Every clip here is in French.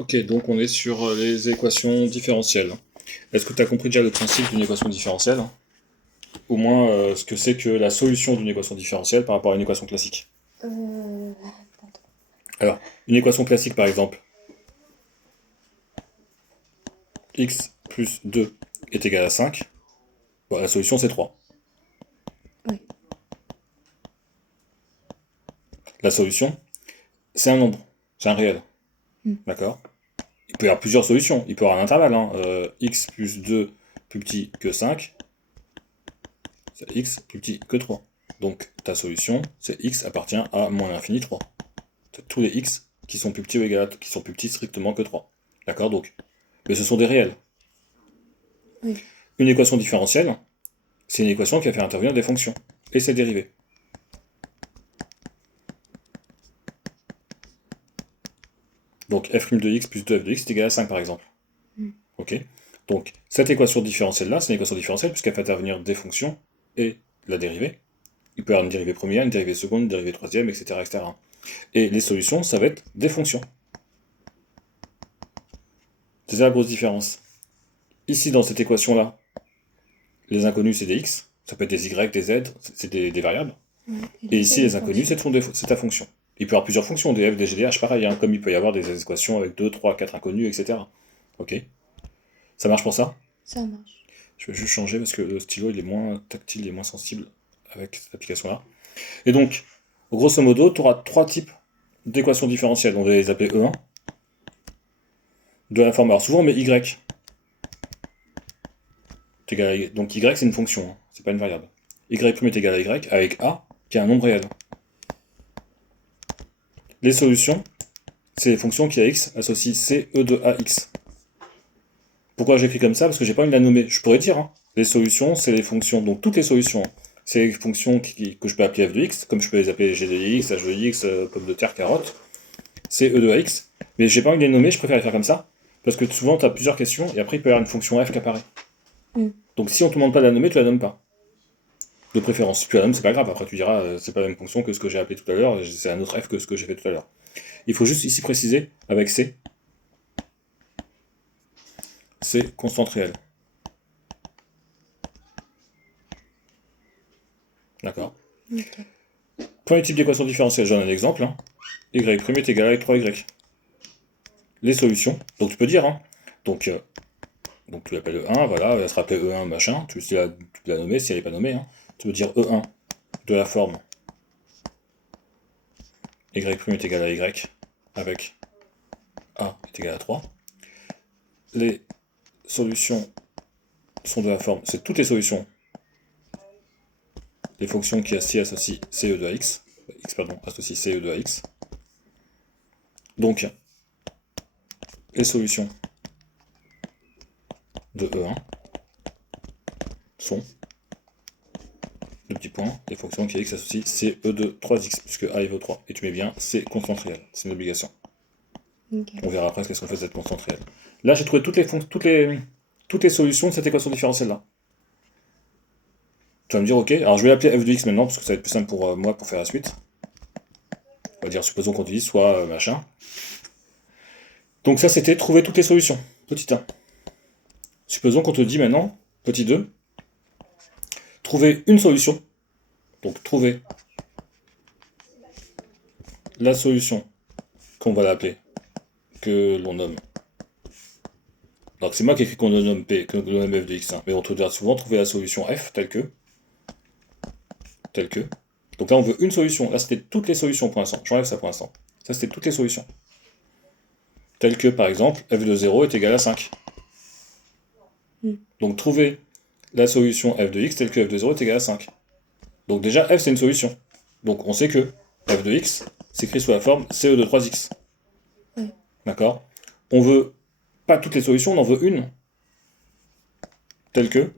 Ok, donc on est sur les équations différentielles. Est-ce que tu as compris déjà le principe d'une équation différentielle? Au moins ce que c'est que la solution d'une équation différentielle par rapport à une équation classique. Attends. Alors, une équation classique par exemple, x plus 2 est égal à 5, bon, la solution c'est 3. Oui. La solution, c'est un nombre, c'est un réel, Hmm. d'accord? Il peut y avoir plusieurs solutions, il peut y avoir un intervalle, hein. X plus 2 plus petit que 5, c'est x plus petit que 3. Donc ta solution, c'est x appartient à moins l'infini 3. C'est tous les x qui sont plus petits ou égal qui sont plus petits strictement que 3. D'accord donc? Mais ce sont des réels. Oui. Une équation différentielle, c'est une équation qui va faire intervenir des fonctions et ses dérivés. Donc f' de x plus 2f de x est égal à 5 par exemple. Hmm. Ok. Donc cette équation différentielle-là, c'est une équation différentielle puisqu'elle fait intervenir des fonctions et la dérivée. Il peut y avoir une dérivée première, une dérivée seconde, une dérivée troisième, etc., etc. Et les solutions, ça va être des fonctions. C'est ça la grosse différence. Ici, dans cette équation-là, les inconnus, c'est des x, ça peut être des y, des z, c'est des variables. Ouais. Et Et là, c'est ici, des les inconnus, fonctions. c'est ta fonction. Il peut y avoir plusieurs fonctions, des f, des g, des h, pareil, hein, comme il peut y avoir des équations avec 2, 3, 4 inconnus, etc. Ok. Ça marche pour ça? Ça marche. Je vais juste changer parce que le stylo, il est moins tactile, il est moins sensible avec cette application-là. Et donc, grosso modo, tu auras trois types d'équations différentielles. On va les appeler E1, de la forme, alors souvent on met y. Donc y, c'est une fonction, hein, c'est pas une variable. Y' est égal à y avec a, qui est un nombre réel. Les solutions, c'est les fonctions qui à x associent c, e de ax. Pourquoi j'écris comme ça? Parce que j'ai pas envie de la nommer. Je pourrais dire, hein, les solutions, c'est les fonctions, donc toutes les solutions, hein, c'est les fonctions que je peux appeler f de x, comme je peux les appeler g de x, h de x, pomme de terre, carotte, c, e de ax. Mais j'ai pas envie de les nommer, je préfère les faire comme ça, parce que souvent tu as plusieurs questions, et après il peut y avoir une fonction f qui apparaît. Hmm. Donc si on te demande pas de la nommer, tu la nommes pas. De préférence. Si tu la nommes, c'est pas grave, après tu diras, c'est pas la même fonction que ce que j'ai appelé tout à l'heure, c'est un autre f que ce que j'ai fait tout à l'heure. Il faut juste ici préciser, avec c, c'est constante réelle. D'accord. Ok. Premier type d'équation différentielle, j'en ai un exemple. Hein. Y' est égal à 3y. Les solutions, donc tu peux dire, hein. Donc, donc tu l'appelles E1, voilà, elle sera appelée E1 machin, tu peux la nommer si elle n'est pas nommée. Hein. Tu peux dire E1 de la forme Y' est égal à Y avec A est égal à 3. Les solutions sont de la forme, c'est toutes les solutions, les fonctions qui associent CE de x, associent CE de x. Donc, les solutions de E1 sont, deux petits points, les fonctions qui x associent CE de 3x, puisque A vaut 3. Et tu mets bien, c'est constante réelle, c'est une obligation. Ok. On verra après ce qu'on fait de cette constante réelle. Là, j'ai trouvé toutes les solutions de cette équation différentielle-là. Tu vas me dire, ok, alors je vais l'appeler f de x maintenant, parce que ça va être plus simple pour moi pour faire la suite. On va dire, supposons qu'on utilise soit machin. Donc ça, c'était trouver toutes les solutions, petit 1. Supposons qu'on te dit maintenant, petit 2, trouver une solution. Donc trouver la solution qu'on va l'appeler, que l'on nomme. Donc c'est moi qui écris qu'on nomme P, que l'on nomme f de x, hein, mais on te dira souvent trouver la solution f telle que. Donc là, on veut une solution. Là, c'était toutes les solutions pour l'instant. J'enlève ça pour l'instant. Ça, c'était toutes les solutions. Telles que, par exemple, f de 0 est égal à 5. Hmm. Donc trouver la solution f de x telle que f de 0 est égal à 5. Donc déjà, f, c'est une solution. Donc on sait que f de x s'écrit sous la forme CE de 3x. Ouais. D'accord? On veut pas toutes les solutions, on en veut une. Telle que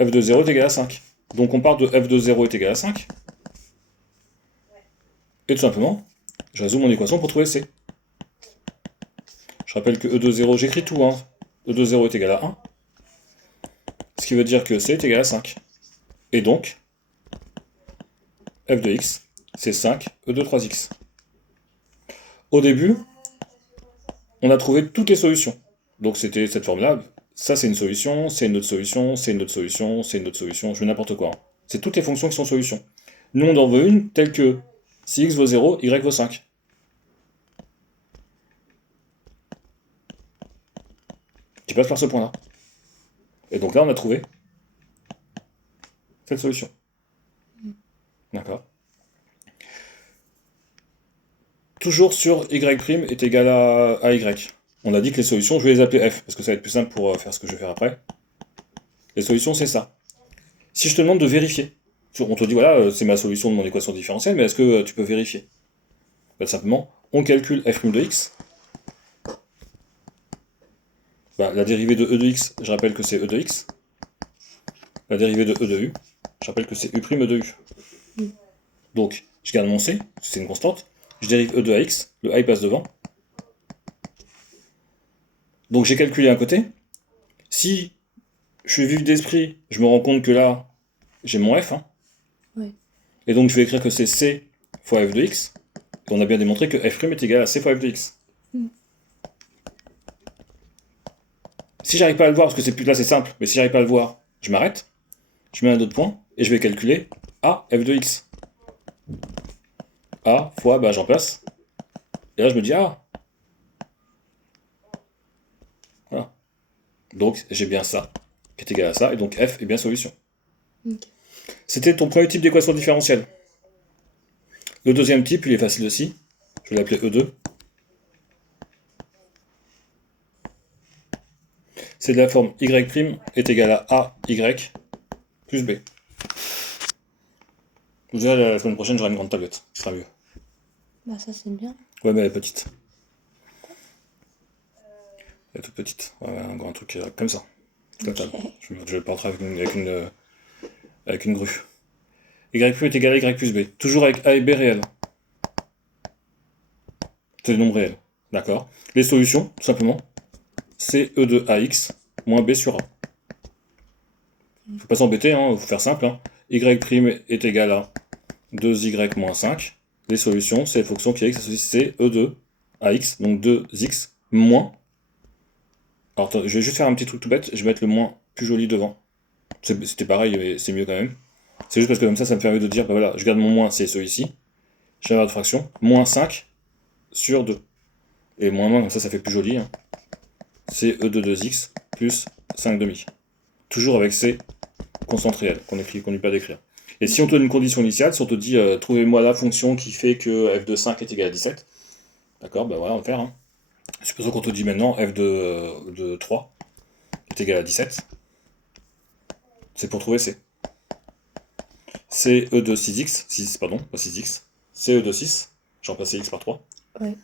f de 0 est égal à 5. Donc on part de f de 0 est égal à 5. Et tout simplement, je résout mon équation pour trouver c. Je rappelle que e de 0, j'écris tout, hein. E de 0 est égal à 1. Ce qui veut dire que c est égal à 5. Et donc, f de x, c'est 5 e de 3x. Au début, on a trouvé toutes les solutions. Donc c'était cette forme-là. Ça, c'est une solution, c'est une autre solution, c'est une autre solution, c'est une autre solution, je veux n'importe quoi, hein. C'est toutes les fonctions qui sont solutions. Nous, on en veut une telle que si x vaut 0, y vaut 5. Qui passe par ce point-là. Et donc là, on a trouvé cette solution. D'accord. Toujours sur y' est égal à y. On a dit que les solutions, je vais les appeler f, parce que ça va être plus simple pour faire ce que je vais faire après. Les solutions, c'est ça. Si je te demande de vérifier, on te dit, voilà, c'est ma solution de mon équation différentielle, mais est-ce que tu peux vérifier? Bah, simplement, on calcule f' de x. Bah, la dérivée de e de x, je rappelle que c'est e de x. La dérivée de e de u, je rappelle que c'est u' de u. Donc, je garde mon c, c'est une constante. Je dérive e de ax, le a il passe devant. Donc j'ai calculé un côté. Si je suis vif d'esprit, je me rends compte que là, j'ai mon f. Hein. Ouais. Et donc je vais écrire que c'est c fois f de x. Et on a bien démontré que f' est égal à c fois f de x. Si j'arrive pas à le voir, parce que c'est plus là c'est simple, mais si j'arrive pas à le voir, je m'arrête. Je mets un autre point et je vais calculer a f de x. A fois, bah j'en place. Et là je me dis ah. Voilà. Donc j'ai bien ça, qui est égal à ça, et donc f est bien solution. Ok. C'était ton premier type d'équation différentielle. Le deuxième type, il est facile aussi. Je vais l'appeler E2. C'est de la forme y' est égal à AY plus B. Je vous dirai la semaine prochaine, j'aurai une grande tablette, ce sera mieux. Bah ça c'est bien. Ouais, mais elle est petite. Elle est toute petite. Ouais, un grand truc comme ça. Toute la table. Je vais le porter avec une grue. Y' est égal à Y plus B. Toujours avec A et B réels. C'est le nombre réel. D'accord. Les solutions, tout simplement, c'est E de AX moins B sur A. Faut pas s'embêter, hein, faut faire simple. Hein. Y' est égal à 2y moins 5. Les solutions, c'est les fonctions qui x associent c'est E de AX, donc 2x moins. Alors attends, je vais juste faire un petit truc tout bête, je vais mettre le moins plus joli devant. C'était pareil, mais c'est mieux quand même. C'est juste parce que comme ça me permet de dire, bah voilà, je garde mon moins, c'est celui-ci. J'ai la fraction, moins 5 sur 2. Et moins, comme ça fait plus joli. Hein. C'est E de 2x plus 5 demi. Toujours avec ces constantes réelles qu'on n'oublie pas d'écrire. Et si on te donne une condition initiale, si on te dit trouvez-moi la fonction qui fait que f de 5 est égal à 17, d'accord, ben voilà, on va faire. Hein. Supposons qu'on te dit maintenant f de 3 est égal à 17. C'est pour trouver c. C'est e de 6x, 6, pardon, pas 6x, c'est e de 6, j'ai remplacé x par 3, Ouais.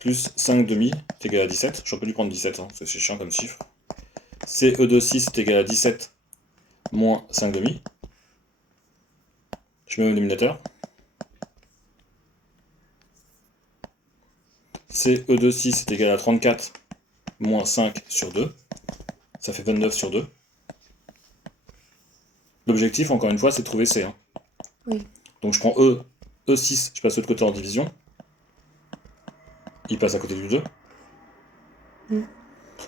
plus 5 demi est égal à 17, j'aurais pas dû prendre 17, hein, c'est chiant comme chiffre. C'est e de 6 est égal à 17 moins 5 demi. Je mets au dénominateur. C'est e de 6 est égal à 34 moins 5 sur 2. Ça fait 29 sur 2. L'objectif, encore une fois, c'est de trouver C. Hein. Oui. Donc je prends E6, je passe de l'autre côté en division. Il passe à côté du 2.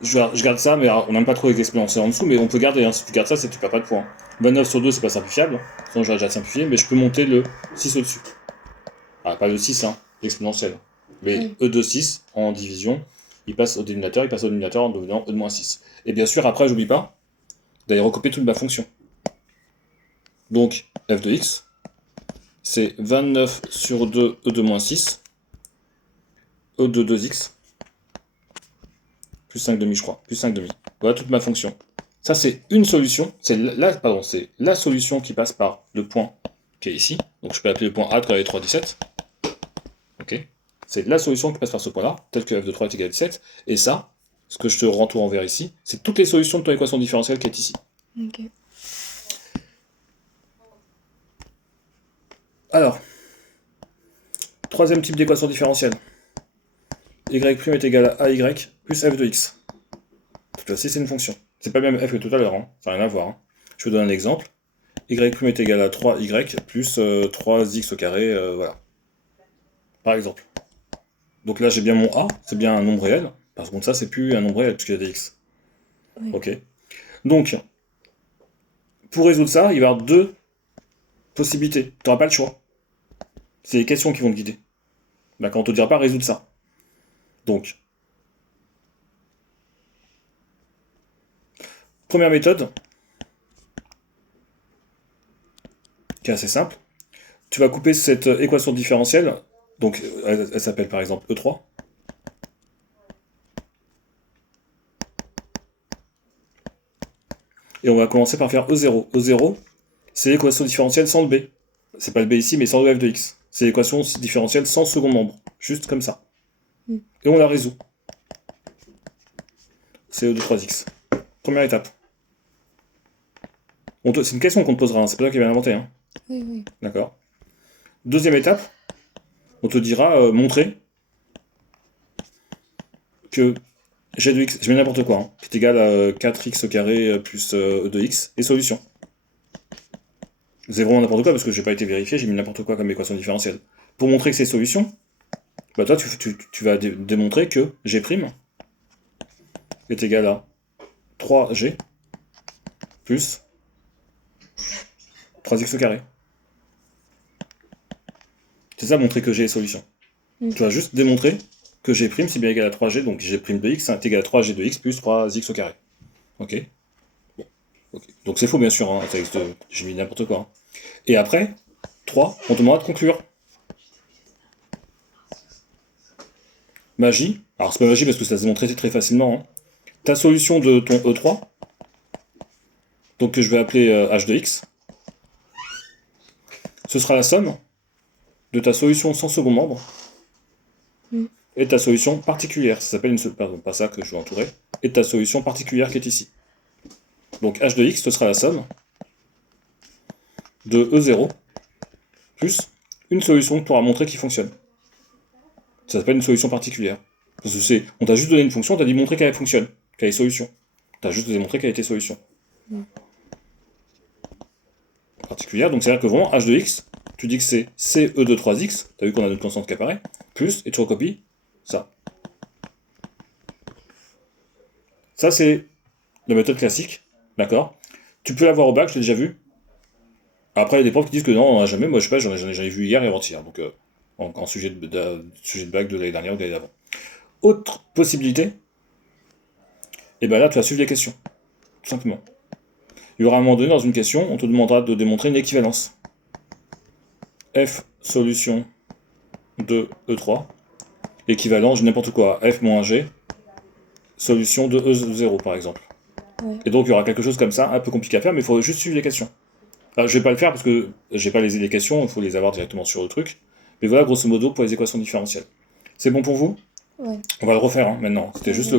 Je garde ça, mais on n'aime pas trop les exponentiels en dessous, mais on peut garder. Hein. Si tu gardes ça, c'est que tu perds pas de points. 29 sur 2, c'est pas simplifiable. Sinon, j'aurais déjà simplifié, mais je peux monter le 6 au-dessus. Ah, pas le 6, hein, l'exponentiel. Mais E de 6 en division, il passe au dénominateur en devenant E de moins 6. Et bien sûr, après, j'oublie pas d'aller recopier toute ma fonction. Donc, f de x, c'est 29 sur 2 E de moins 6, E de 2x, plus 5 demi, je crois, plus 5 demi. Voilà toute ma fonction. Ça, c'est une solution, c'est la solution qui passe par le point qui est ici. Donc, je peux appeler le point A de carré 3, 17. Ok. C'est la solution qui passe par ce point-là, telle que f de 3 est égal à 17. Et ça, ce que je te rentoure en vert ici, c'est toutes les solutions de ton équation différentielle qui est ici. Ok. Alors, troisième type d'équation différentielle. Y' est égal à AY plus f de x. Cette fois-ci, c'est une fonction. C'est pas le même f que tout à l'heure, hein. Ça n'a rien à voir. Hein. Je vous donne un exemple. Y' est égal à 3y plus 3x au carré, voilà. Par exemple. Donc là, j'ai bien mon a, c'est bien un nombre réel. Par contre, ça, c'est plus un nombre réel, puisqu'il y a des x. Oui. Ok. Donc, pour résoudre ça, il va y avoir deux possibilités. Tu n'auras pas le choix. C'est les questions qui vont te guider. D'accord, on te dira pas résoudre ça. Donc, première méthode, qui est assez simple. Tu vas couper cette équation différentielle. Donc, elle s'appelle par exemple E3. Et on va commencer par faire E0. E0, c'est l'équation différentielle sans le B. C'est pas le B ici, mais sans le f de x. C'est l'équation différentielle sans second membre. Juste comme ça. Mm. Et on la résout. C'est E de 3x. Première étape. C'est une question qu'on te posera, hein. C'est pas toi qui vas l'inventer. Hein. Oui, oui. D'accord. Deuxième étape, on te dira montrer que g de x, je mets n'importe quoi, hein, qui est égal à 4x au carré plus e de x, et solution. C'est vraiment n'importe quoi parce que j'ai pas été vérifié, j'ai mis n'importe quoi comme équation différentielle. Pour montrer que c'est solution, bah toi tu vas démontrer que g' est égal à 3g plus 3x au carré. C'est ça, montrer que g est solution. Mm. Tu vas juste démontrer que g' c'est bien égal à 3g, donc g' de x est égal à 3g de x plus 3x au carré. Ok. Bon. Okay. Donc c'est faux bien sûr, hein, j'ai mis n'importe quoi. Hein. Et après, 3, on te demandera de conclure. Magie, alors c'est pas magie parce que ça se démontre très facilement. Hein. Ta solution de ton E3, donc que je vais appeler h de x, ce sera la somme de ta solution sans second membre et de ta solution particulière. Ça s'appelle une... Pardon, pas ça que je vais entourer. Et de ta solution particulière qui est ici. Donc h de x, ce sera la somme de E0 plus une solution que tu auras montré qui fonctionne. Ça s'appelle une solution particulière. Parce que on t'a juste donné une fonction, on t'a dit montrer qu'elle fonctionne, qu'elle est solution. T'as juste démontré qu'elle était solution. Particulière, donc c'est-à-dire que vraiment, h de x, tu dis que c'est CE de 3x, t'as vu qu'on a notre constante qui apparaît, plus, et tu recopies ça. Ça, c'est la méthode classique, d'accord? Tu peux l'avoir au bac, je l'ai déjà vu. Après, il y a des profs qui disent que non, on n'a jamais, moi je sais pas, j'en ai vu hier et avant-hier, donc en sujet de bac de l'année dernière ou de l'année d'avant. Autre possibilité, et bien là, tu vas suivre les questions, tout simplement. Il y aura un moment donné dans une question, on te demandera de démontrer une équivalence. F solution de E3, équivalent, je n'importe quoi, F moins G, solution de E0 par exemple. Ouais. Et donc il y aura quelque chose comme ça, un peu compliqué à faire, mais il faut juste suivre les questions. Alors, je vais pas le faire parce que j'ai pas les questions, il faut les avoir directement sur le truc. Mais voilà grosso modo pour les équations différentielles. C'est bon pour vous? Ouais. On va le refaire hein, maintenant. C'était juste le